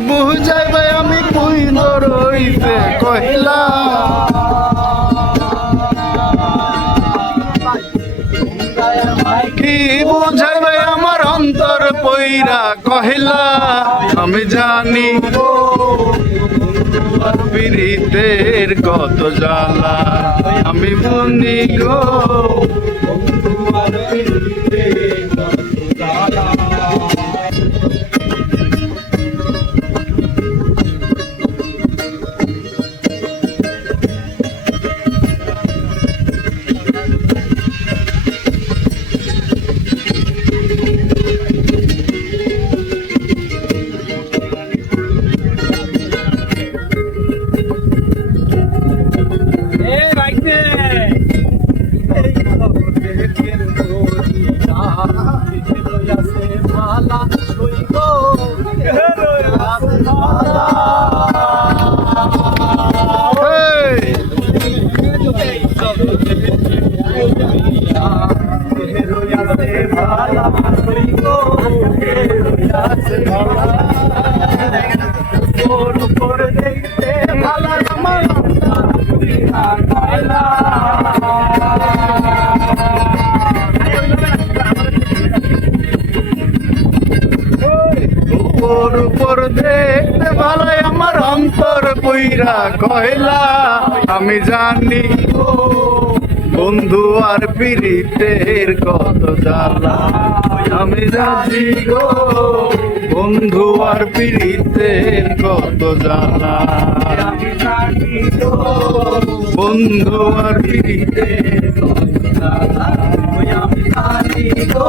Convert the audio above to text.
বুঝাই ভাই আমি কই ধরইতে কহিলা কি বুঝাই ভাই আমার অন্তর পইরা কহিলা আমি জানি পীড়িতের কত জ্বালা আমি বুনি গো উপর দেখতে ভালোই আমার অন্তর পইরা কয়লা আমি জানি বন্ধু আর পীড়িতের কত জ্বালা আমি জানি গো বন্ধু আর পীড়িতের কত জ্বালা বন্ধু আর পীড়িতের কত জ্বালা আমি জানি গো